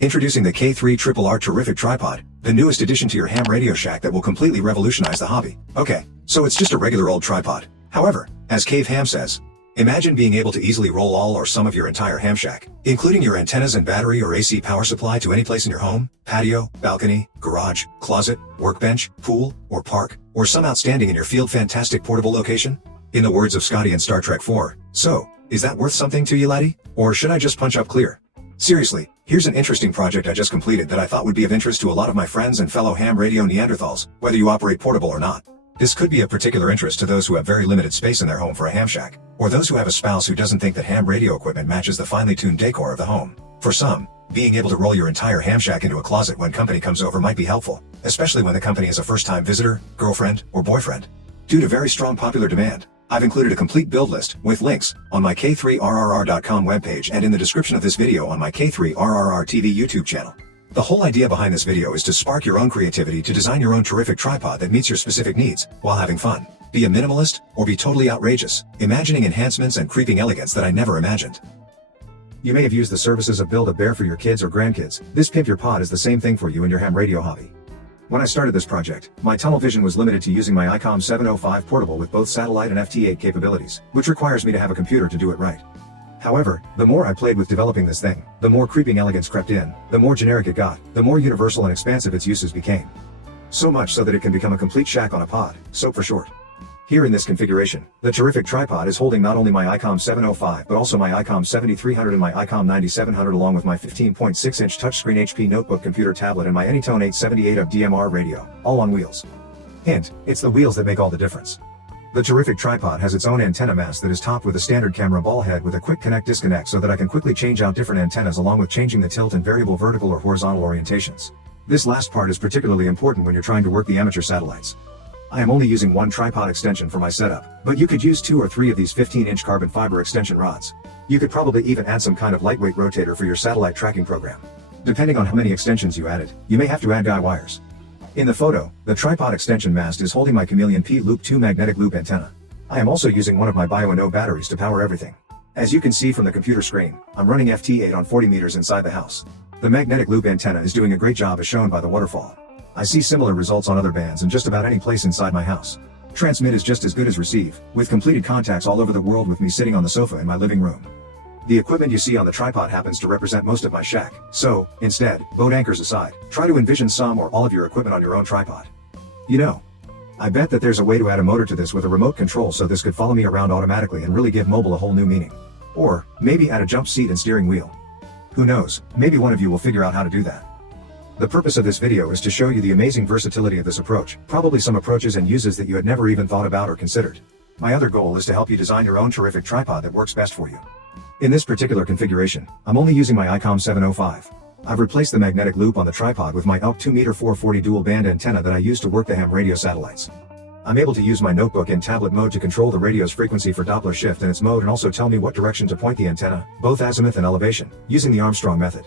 Introducing the K3TripleR Terrific Tripod, the newest addition to your ham radio shack that will completely revolutionize the hobby. Okay, so it's just a regular old tripod. However, as Cave Ham says, imagine being able to easily roll all or some of your entire ham shack, including your antennas and battery or AC power supply to any place in your home, patio, balcony, garage, closet, workbench, pool, or park, or some outstanding in your field fantastic portable location. In the words of Scotty in Star Trek 4, so, is that worth something to you, laddie? Or should I just punch up clear? Seriously, here's an interesting project I just completed that I thought would be of interest to a lot of my friends and fellow ham radio Neanderthals, whether you operate portable or not. This could be of particular interest to those who have very limited space in their home for a ham shack, or those who have a spouse who doesn't think that ham radio equipment matches the finely tuned decor of the home. For some, being able to roll your entire ham shack into a closet when company comes over might be helpful, especially when the company is a first-time visitor, girlfriend, or boyfriend. Due to very strong popular demand, I've included a complete build list with links on my K3TripleR.com webpage and in the description of this video on my K3TripleR TV YouTube channel. The whole idea behind this video is to spark your own creativity to design your own terrific tripod that meets your specific needs, while having fun. Be a minimalist, or be totally outrageous, imagining enhancements and creeping elegance that I never imagined. You may have used the services of Build-A-Bear for your kids or grandkids. This Pimp Your Pod is the same thing for you and your ham radio hobby. When I started this project, my tunnel vision was limited to using my ICOM 705 portable with both satellite and FT8 capabilities, which requires me to have a computer to do it right. However, the more I played with developing this thing, the more creeping elegance crept in, the more generic it got, the more universal and expansive its uses became. So much so that it can become a complete shack on a pod, SOAP for short. Here in this configuration, the terrific tripod is holding not only my ICOM 705 but also my ICOM 7300 and my ICOM 9700 along with my 15.6-inch touchscreen HP notebook computer tablet and my Anytone 878 of DMR radio, all on wheels. Hint, it's the wheels that make all the difference. The terrific tripod has its own antenna mast that is topped with a standard camera ball head with a quick connect-disconnect so that I can quickly change out different antennas along with changing the tilt and variable vertical or horizontal orientations. This last part is particularly important when you're trying to work the amateur satellites. I am only using one tripod extension for my setup, but you could use 2 or 3 of these 15-inch carbon fiber extension rods. You could probably even add some kind of lightweight rotator for your satellite tracking program. Depending on how many extensions you added, you may have to add guy wires. In the photo, the tripod extension mast is holding my Chameleon P Loop 2 magnetic loop antenna. I am also using one of my Bio batteries to power everything. As you can see from the computer screen, I'm running FT8 on 40 meters inside the house. The magnetic loop antenna is doing a great job as shown by the waterfall. I see similar results on other bands in just about any place inside my house. Transmit is just as good as receive, with completed contacts all over the world with me sitting on the sofa in my living room. The equipment you see on the tripod happens to represent most of my shack, so, instead, boat anchors aside, try to envision some or all of your equipment on your own tripod. You know, I bet that there's a way to add a motor to this with a remote control so this could follow me around automatically and really give mobile a whole new meaning. Or, maybe add a jump seat and steering wheel. Who knows, maybe one of you will figure out how to do that. The purpose of this video is to show you the amazing versatility of this approach, probably some approaches and uses that you had never even thought about or considered. My other goal is to help you design your own terrific tripod that works best for you. In this particular configuration, I'm only using my ICOM 705. I've replaced the magnetic loop on the tripod with my ELK 2m 440 dual band antenna that I use to work the ham radio satellites. I'm able to use my notebook in tablet mode to control the radio's frequency for Doppler shift in its mode and also tell me what direction to point the antenna, both azimuth and elevation, using the Armstrong method.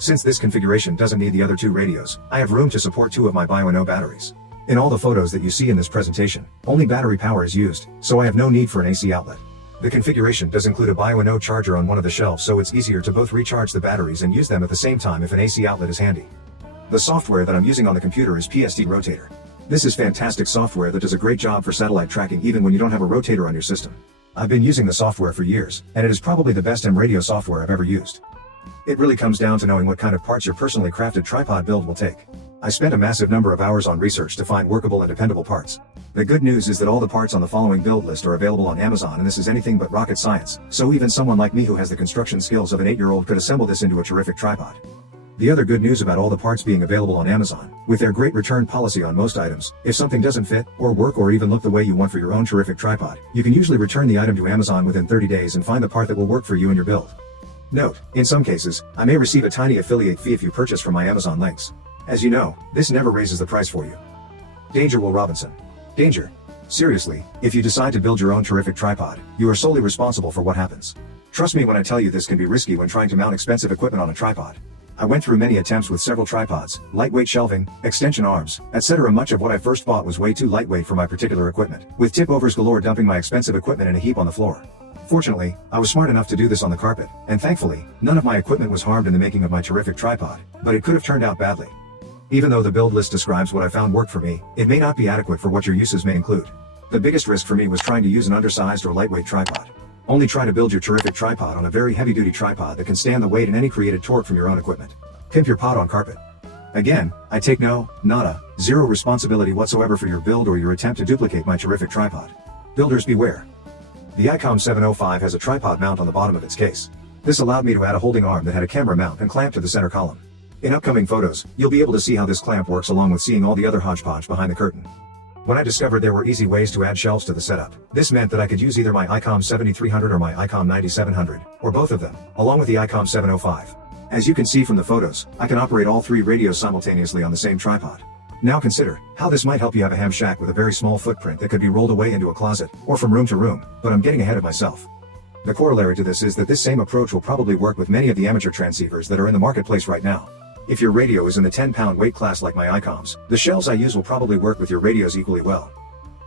Since this configuration doesn't need the other 2 radios, I have room to support 2 of my Bio batteries. In all the photos that you see in this presentation, only battery power is used, so I have no need for an AC outlet. The configuration does include a Bio charger on one of the shelves, so it's easier to both recharge the batteries and use them at the same time if an AC outlet is handy. The software that I'm using on the computer is PSD Rotator. This is fantastic software that does a great job for satellite tracking even when you don't have a rotator on your system. I've been using the software for years, and it is probably the best ham radio software I've ever used. It really comes down to knowing what kind of parts your personally crafted tripod build will take. I spent a massive number of hours on research to find workable and dependable parts. The good news is that all the parts on the following build list are available on Amazon, and this is anything but rocket science, so even someone like me who has the construction skills of an 8-year-old could assemble this into a terrific tripod. The other good news about all the parts being available on Amazon, with their great return policy on most items, if something doesn't fit, or work or even look the way you want for your own terrific tripod, you can usually return the item to Amazon within 30 days and find the part that will work for you and your build. Note, in some cases, I may receive a tiny affiliate fee if you purchase from my Amazon links. As you know, this never raises the price for you. Danger, Will Robinson. Danger. Seriously, if you decide to build your own terrific tripod, you are solely responsible for what happens. Trust me when I tell you this can be risky when trying to mount expensive equipment on a tripod. I went through many attempts with several tripods, lightweight shelving, extension arms, etc. Much of what I first bought was way too lightweight for my particular equipment, with tip overs galore dumping my expensive equipment in a heap on the floor. Fortunately, I was smart enough to do this on the carpet, and thankfully, none of my equipment was harmed in the making of my terrific tripod, but it could have turned out badly. Even though the build list describes what I found worked for me, it may not be adequate for what your uses may include. The biggest risk for me was trying to use an undersized or lightweight tripod. Only try to build your terrific tripod on a very heavy-duty tripod that can stand the weight and any created torque from your own equipment. Pimp your pod on carpet. Again, I take zero responsibility whatsoever for your build or your attempt to duplicate my terrific tripod. Builders beware. The ICOM 705 has a tripod mount on the bottom of its case. This allowed me to add a holding arm that had a camera mount and clamp to the center column. In upcoming photos, you'll be able to see how this clamp works along with seeing all the other hodgepodge behind the curtain. When I discovered there were easy ways to add shelves to the setup, this meant that I could use either my ICOM 7300 or my ICOM 9700, or both of them, along with the ICOM 705. As you can see from the photos, I can operate all three radios simultaneously on the same tripod. Now consider how this might help you have a ham shack with a very small footprint that could be rolled away into a closet, or from room to room, but I'm getting ahead of myself. The corollary to this is that this same approach will probably work with many of the amateur transceivers that are in the marketplace right now. If your radio is in the 10-pound weight class like my ICOMs, the shelves I use will probably work with your radios equally well.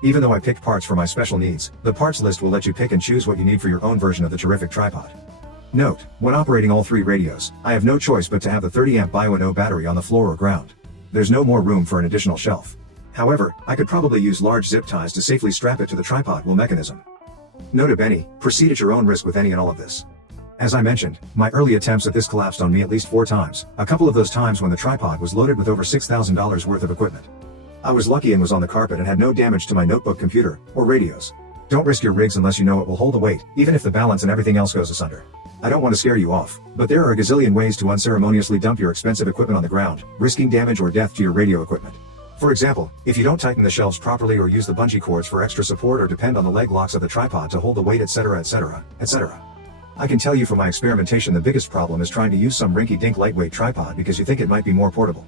Even though I picked parts for my special needs, the parts list will let you pick and choose what you need for your own version of the terrific tripod. Note, when operating all three radios, I have no choice but to have the 30-amp Bio-No battery on the floor or ground. There's no more room for an additional shelf. However, I could probably use large zip ties to safely strap it to the tripod wheel mechanism. Nota bene, proceed at your own risk with any and all of this. As I mentioned, my early attempts at this collapsed on me at least 4 times, a couple of those times when the tripod was loaded with over $6,000 worth of equipment. I was lucky and was on the carpet and had no damage to my notebook computer, or radios. Don't risk your rigs unless you know it will hold the weight, even if the balance and everything else goes asunder. I don't want to scare you off, but there are a gazillion ways to unceremoniously dump your expensive equipment on the ground, risking damage or death to your radio equipment. For example, if you don't tighten the shelves properly or use the bungee cords for extra support or depend on the leg locks of the tripod to hold the weight, etc., etc., etc. I can tell you from my experimentation the biggest problem is trying to use some rinky-dink lightweight tripod because you think it might be more portable.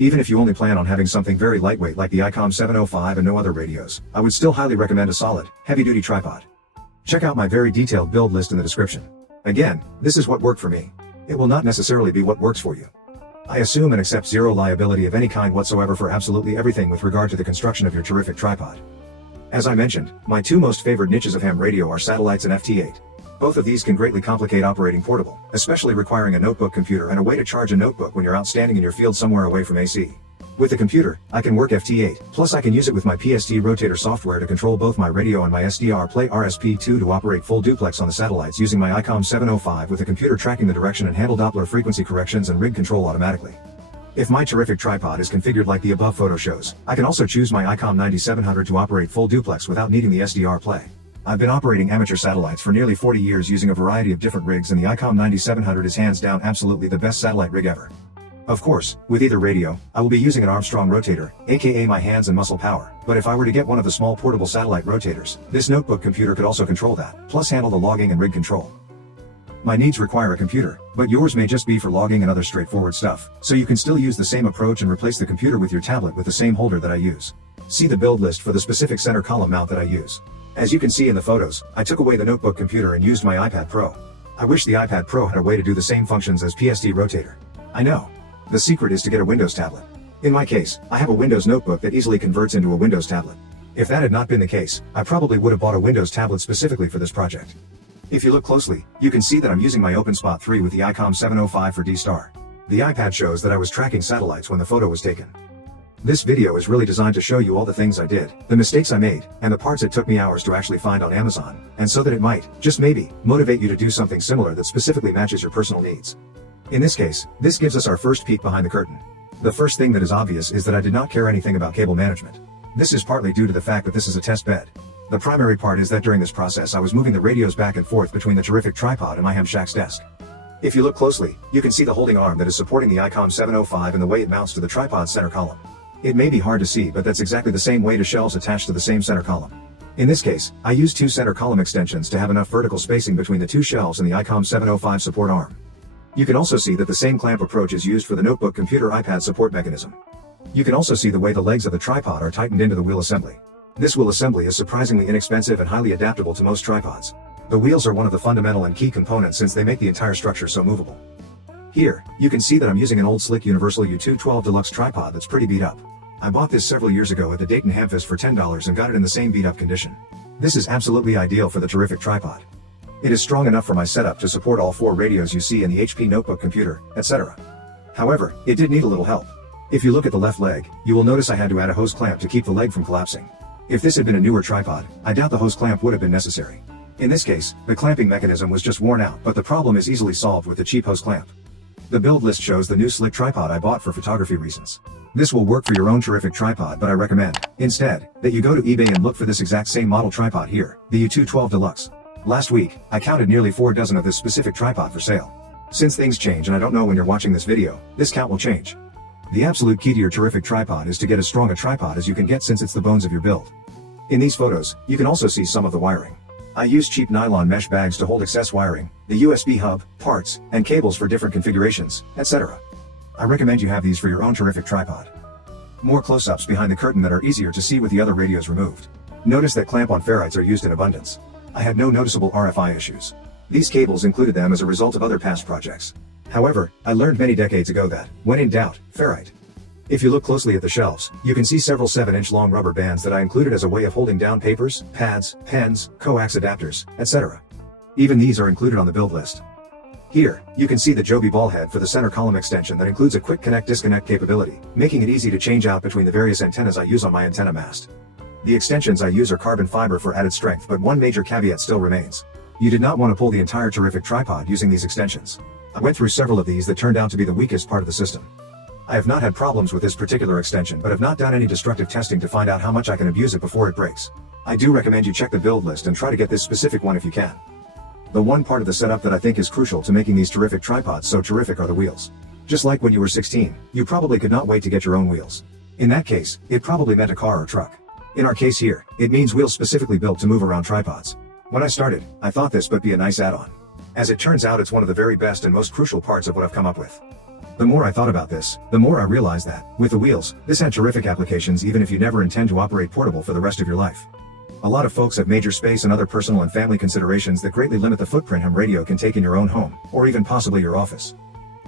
Even if you only plan on having something very lightweight like the ICOM 705 and no other radios, I would still highly recommend a solid, heavy-duty tripod. Check out my very detailed build list in the description. Again, this is what worked for me. It will not necessarily be what works for you. I assume and accept zero liability of any kind whatsoever for absolutely everything with regard to the construction of your terrific tripod. As I mentioned, my 2 most favored niches of ham radio are satellites and FT8. Both of these can greatly complicate operating portable, especially requiring a notebook computer and a way to charge a notebook when you're out standing in your field somewhere away from AC. With the computer, I can work FT8, plus I can use it with my PSD rotator software to control both my radio and my SDR Play RSP2 to operate full duplex on the satellites using my ICOM 705 with the computer tracking the direction and handle Doppler frequency corrections and rig control automatically. If my terrific tripod is configured like the above photo shows, I can also choose my ICOM 9700 to operate full duplex without needing the SDR Play. I've been operating amateur satellites for nearly 40 years using a variety of different rigs, and the ICOM 9700 is hands down absolutely the best satellite rig ever. Of course, with either radio, I will be using an Armstrong rotator, aka my hands and muscle power, but if I were to get one of the small portable satellite rotators, this notebook computer could also control that, plus handle the logging and rig control. My needs require a computer, but yours may just be for logging and other straightforward stuff, so you can still use the same approach and replace the computer with your tablet with the same holder that I use. See the build list for the specific center column mount that I use. As you can see in the photos, I took away the notebook computer and used my iPad Pro. I wish the iPad Pro had a way to do the same functions as PSD rotator. I know. The secret is to get a Windows tablet. In my case, I have a Windows notebook that easily converts into a Windows tablet. If that had not been the case, I probably would have bought a Windows tablet specifically for this project. If you look closely, you can see that I'm using my OpenSpot 3 with the ICOM 705 for D-Star. The iPad shows that I was tracking satellites when the photo was taken. This video is really designed to show you all the things I did, the mistakes I made, and the parts it took me hours to actually find on Amazon, and so that it might, just maybe, motivate you to do something similar that specifically matches your personal needs. In this case, this gives us our first peek behind the curtain. The first thing that is obvious is that I did not care anything about cable management. This is partly due to the fact that this is a test bed. The primary part is that during this process I was moving the radios back and forth between the terrific tripod and my ham shack's desk. If you look closely, you can see the holding arm that is supporting the ICOM 705 and the way it mounts to the tripod's center column. It may be hard to see, but that's exactly the same way to shelves attached to the same center column. In this case, I used 2 center column extensions to have enough vertical spacing between the 2 shelves and the ICOM 705 support arm. You can also see that the same clamp approach is used for the notebook computer iPad support mechanism. You can also see the way the legs of the tripod are tightened into the wheel assembly. This wheel assembly is surprisingly inexpensive and highly adaptable to most tripods. The wheels are one of the fundamental and key components since they make the entire structure so movable. Here, you can see that I'm using an old slick Universal U212 Deluxe tripod that's pretty beat up. I bought this several years ago at the Dayton Hamfest for $10 and got it in the same beat up condition. This is absolutely ideal for the terrific tripod. It is strong enough for my setup to support all 4 radios you see in the HP notebook computer, etc. However, it did need a little help. If you look at the left leg, you will notice I had to add a hose clamp to keep the leg from collapsing. If this had been a newer tripod, I doubt the hose clamp would have been necessary. In this case, the clamping mechanism was just worn out, but the problem is easily solved with the cheap hose clamp. The build list shows the new slick tripod I bought for photography reasons. This will work for your own terrific tripod, but I recommend, instead, that you go to eBay and look for this exact same model tripod here, the U212 Deluxe. Last week, I counted nearly 4 dozen of this specific tripod for sale. Since things change and I don't know when you're watching this video, this count will change. The absolute key to your terrific tripod is to get as strong a tripod as you can get, since it's the bones of your build. In these photos, you can also see some of the wiring. I use cheap nylon mesh bags to hold excess wiring, the USB hub, parts, and cables for different configurations, etc. I recommend you have these for your own terrific tripod. More close-ups behind the curtain that are easier to see with the other radios removed. Notice that clamp-on ferrites are used in abundance. I had no noticeable RFI issues. These cables included them as a result of other past projects. However, I learned many decades ago that, when in doubt, ferrite. If you look closely at the shelves, you can see several 7-inch long rubber bands that I included as a way of holding down papers, pads, pens, coax adapters, etc. Even these are included on the build list. Here, you can see the Joby ball head for the center column extension that includes a quick connect-disconnect capability, making it easy to change out between the various antennas I use on my antenna mast. The extensions I use are carbon fiber for added strength, but one major caveat still remains. You did not want to pull the entire terrific tripod using these extensions. I went through several of these that turned out to be the weakest part of the system. I have not had problems with this particular extension, but have not done any destructive testing to find out how much I can abuse it before it breaks. I do recommend you check the build list and try to get this specific one if you can. The one part of the setup that I think is crucial to making these terrific tripods so terrific are the wheels. Just like when you were 16, you probably could not wait to get your own wheels. In that case, it probably meant a car or truck. In our case here, it means wheels specifically built to move around tripods. When I started, I thought this would be a nice add-on. As it turns out, it's one of the very best and most crucial parts of what I've come up with. The more I thought about this, the more I realized that, with the wheels, this had terrific applications even if you never intend to operate portable for the rest of your life. A lot of folks have major space and other personal and family considerations that greatly limit the footprint ham radio can take in your own home, or even possibly your office.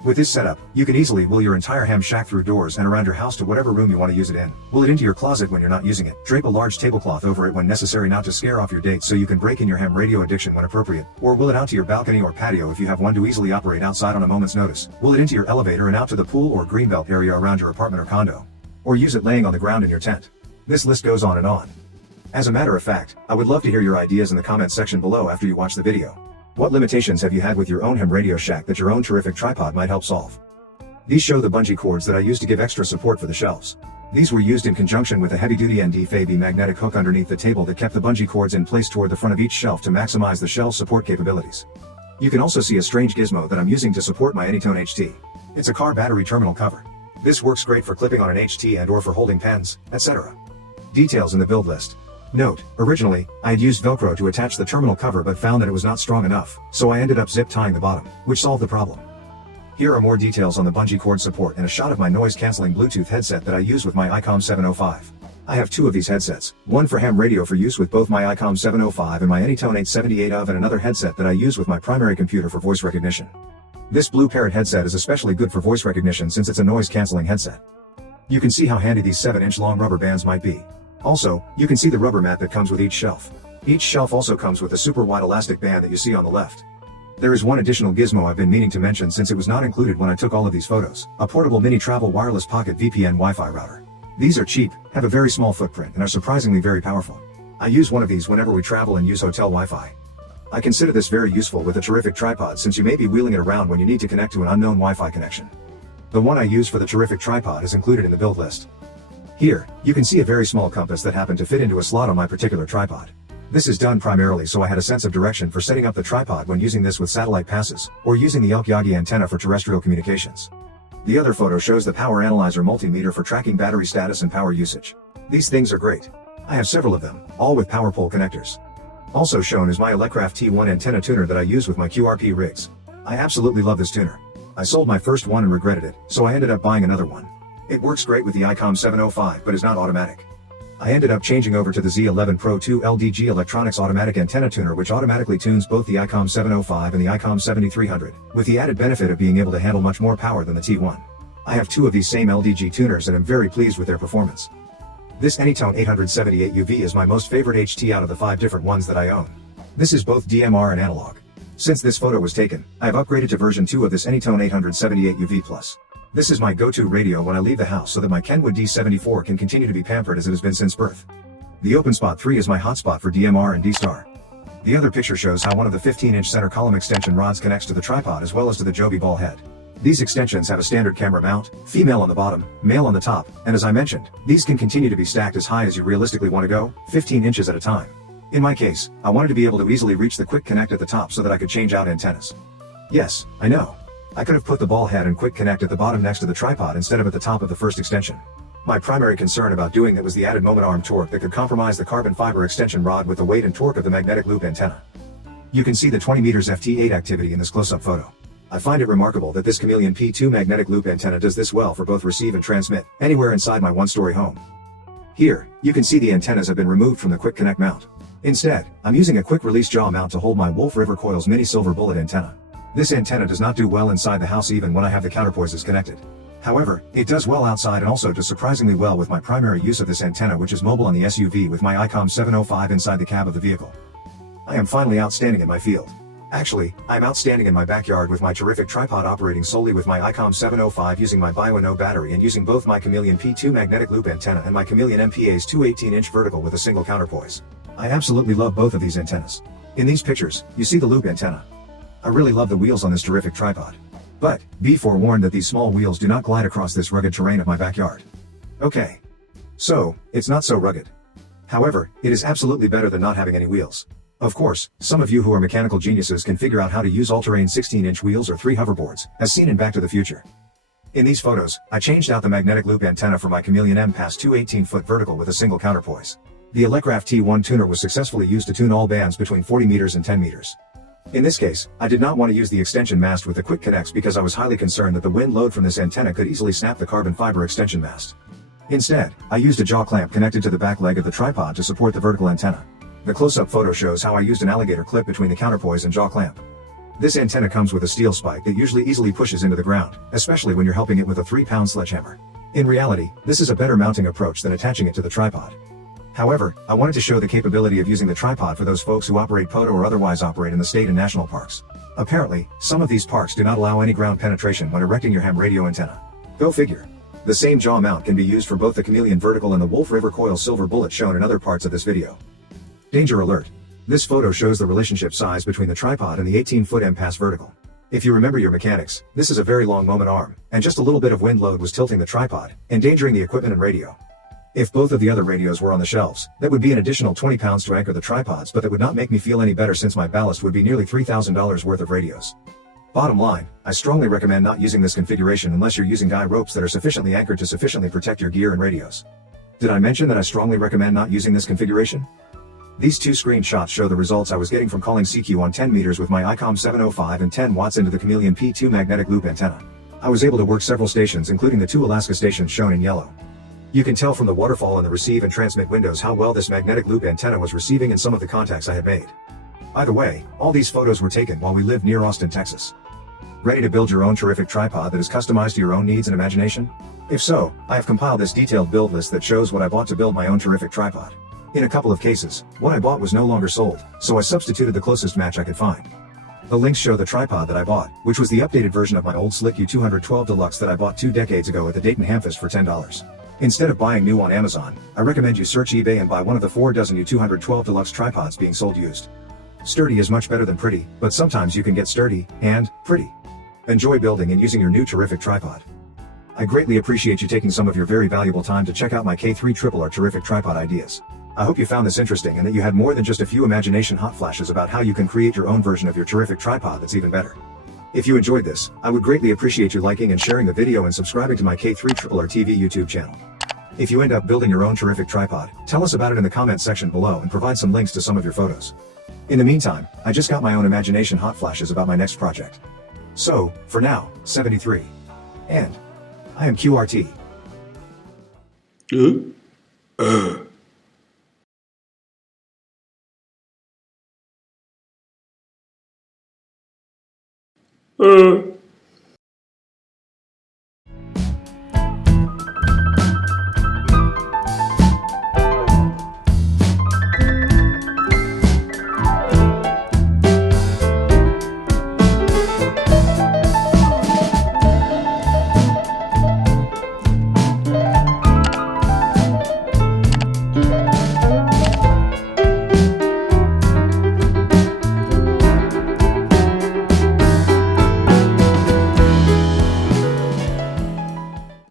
With this setup, you can easily wheel your entire ham shack through doors and around your house to whatever room you want to use it in. Wheel it into your closet when you're not using it. Drape a large tablecloth over it when necessary, not to scare off your dates so you can break in your ham radio addiction when appropriate. Or wheel it out to your balcony or patio if you have one to easily operate outside on a moment's notice. Wheel it into your elevator and out to the pool or greenbelt area around your apartment or condo. Or use it laying on the ground in your tent. This list goes on and on. As a matter of fact, I would love to hear your ideas in the comment section below after you watch the video. What limitations have you had with your own ham radio shack that your own terrific tripod might help solve? These show the bungee cords that I used to give extra support for the shelves. These were used in conjunction with a heavy-duty ND-FAB magnetic hook underneath the table that kept the bungee cords in place toward the front of each shelf to maximize the shelf support capabilities. You can also see a strange gizmo that I'm using to support my Anytone HT. It's a car battery terminal cover. This works great for clipping on an HT and or for holding pens, etc. Details in the build list. Note, originally, I had used Velcro to attach the terminal cover but found that it was not strong enough, so I ended up zip tying the bottom, which solved the problem. Here are more details on the bungee cord support and a shot of my noise-canceling Bluetooth headset that I use with my ICOM 705. I have 2 of these headsets, one for ham radio for use with both my ICOM 705 and my Anytone 878 of, and another headset that I use with my primary computer for voice recognition. This Blue Parrot headset is especially good for voice recognition since it's a noise-canceling headset. You can see how handy these 7-inch long rubber bands might be. Also, you can see the rubber mat that comes with each shelf. Each shelf also comes with a super wide elastic band that you see on the left. There is one additional gizmo I've been meaning to mention since it was not included when I took all of these photos. A portable mini travel wireless pocket VPN Wi-Fi router. These are cheap, have a very small footprint, and are surprisingly very powerful. I use one of these whenever we travel and use hotel Wi-Fi. I consider this very useful with a terrific tripod since you may be wheeling it around when you need to connect to an unknown Wi-Fi connection. The one I use for the terrific tripod is included in the build list. Here, you can see a very small compass that happened to fit into a slot on my particular tripod. This is done primarily so I had a sense of direction for setting up the tripod when using this with satellite passes, or using the Elk Yagi antenna for terrestrial communications. The other photo shows the power analyzer multimeter for tracking battery status and power usage. These things are great. I have several of them, all with power pole connectors. Also shown is my Elecraft T1 antenna tuner that I use with my QRP rigs. I absolutely love this tuner. I sold my first one and regretted it, so I ended up buying another one. It works great with the ICOM 705 but is not automatic. I ended up changing over to the Z11 Pro 2 LDG Electronics automatic antenna tuner, which automatically tunes both the ICOM 705 and the ICOM 7300, with the added benefit of being able to handle much more power than the T1. I have 2 of these same LDG tuners and am very pleased with their performance. This Anytone 878 UV is my most favorite HT out of the 5 different ones that I own. This is both DMR and analog. Since this photo was taken, I have upgraded to version 2 of this Anytone 878 UV+. This is my go-to radio when I leave the house so that my Kenwood D74 can continue to be pampered as it has been since birth. The OpenSpot 3 is my hotspot for DMR and D-Star. The other picture shows how one of the 15-inch center column extension rods connects to the tripod as well as to the Joby ball head. These extensions have a standard camera mount, female on the bottom, male on the top, and as I mentioned, these can continue to be stacked as high as you realistically want to go, 15 inches at a time. In my case, I wanted to be able to easily reach the quick connect at the top so that I could change out antennas. Yes, I know. I could have put the ball head and quick connect at the bottom next to the tripod instead of at the top of the first extension. My primary concern about doing that was the added moment arm torque that could compromise the carbon fiber extension rod with the weight and torque of the magnetic loop antenna. You can see the 20 meters FT8 activity in this close-up photo. I find it remarkable that this Chameleon P2 magnetic loop antenna does this well for both receive and transmit anywhere inside my one-story home. Here, you can see the antennas have been removed from the quick connect mount. Instead, I'm using a quick release jaw mount to hold my Wolf River Coils mini silver bullet antenna. This antenna does not do well inside the house even when I have the counterpoises connected. However, it does well outside and also does surprisingly well with my primary use of this antenna, which is mobile on the SUV with my ICOM 705 inside the cab of the vehicle. I am finally outstanding in my field. Actually, I'm outstanding in my backyard with my terrific tripod operating solely with my ICOM 705 using my BioNO battery and using both my Chameleon P2 magnetic loop antenna and my Chameleon MPA's 218-inch vertical with a single counterpoise. I absolutely love both of these antennas. In these pictures, you see the loop antenna. I really love the wheels on this terrific tripod. But, be forewarned that these small wheels do not glide across this rugged terrain of my backyard. Okay. So, it's not so rugged. However, it is absolutely better than not having any wheels. Of course, some of you who are mechanical geniuses can figure out how to use all-terrain 16-inch wheels or 3 hoverboards, as seen in Back to the Future. In these photos, I changed out the magnetic loop antenna for my Chameleon MPA's 218-foot vertical with a single counterpoise. The Elecraft T1 tuner was successfully used to tune all bands between 40 meters and 10 meters. In this case, I did not want to use the extension mast with the quick connects because I was highly concerned that the wind load from this antenna could easily snap the carbon fiber extension mast. Instead, I used a jaw clamp connected to the back leg of the tripod to support the vertical antenna. The close-up photo shows how I used an alligator clip between the counterpoise and jaw clamp. This antenna comes with a steel spike that usually easily pushes into the ground, especially when you're helping it with a 3-pound sledgehammer. In reality, this is a better mounting approach than attaching it to the tripod. However, I wanted to show the capability of using the tripod for those folks who operate POTO or otherwise operate in the state and national parks. Apparently, some of these parks do not allow any ground penetration when erecting your ham radio antenna. Go figure. The same jaw mount can be used for both the Chameleon Vertical and the Wolf River Coil Silver Bullet shown in other parts of this video. Danger alert. This photo shows the relationship size between the tripod and the 18-foot MPAS vertical. If you remember your mechanics, this is a very long moment arm, and just a little bit of wind load was tilting the tripod, endangering the equipment and radio. If both of the other radios were on the shelves, that would be an additional 20 pounds to anchor the tripods, but that would not make me feel any better since my ballast would be nearly $3,000 worth of radios. Bottom line, I strongly recommend not using this configuration unless you're using guy ropes that are sufficiently anchored to sufficiently protect your gear and radios. Did I mention that I strongly recommend not using this configuration? These two screenshots show the results I was getting from calling CQ on 10 meters with my ICOM 705 and 10 watts into the Chameleon P2 magnetic loop antenna. I was able to work several stations including the 2 Alaska stations shown in yellow. You can tell from the waterfall on the receive and transmit windows how well this magnetic loop antenna was receiving in some of the contacts I had made. By the way, all these photos were taken while we lived near Austin, Texas. Ready to build your own terrific tripod that is customized to your own needs and imagination? If so, I have compiled this detailed build list that shows what I bought to build my own terrific tripod. In a couple of cases, what I bought was no longer sold, so I substituted the closest match I could find. The links show the tripod that I bought, which was the updated version of my old Slick U212 Deluxe that I bought 2 decades ago at the Dayton Hamfest for $10. Instead of buying new on Amazon, I recommend you search eBay and buy one of the 4 dozen U212 Deluxe tripods being sold used. Sturdy is much better than pretty, but sometimes you can get sturdy and pretty. Enjoy building and using your new terrific tripod. I greatly appreciate you taking some of your very valuable time to check out my K3TripleR Terrific Tripod ideas. I hope you found this interesting and that you had more than just a few imagination hot flashes about how you can create your own version of your terrific tripod that's even better. If you enjoyed this, I would greatly appreciate you liking and sharing the video and subscribing to my K3TripleR TV YouTube channel. If you end up building your own terrific tripod, tell us about it in the comments section below and provide some links to some of your photos. In the meantime, I just got my own imagination hot flashes about my next project. So, for now, 73. And I am QRT.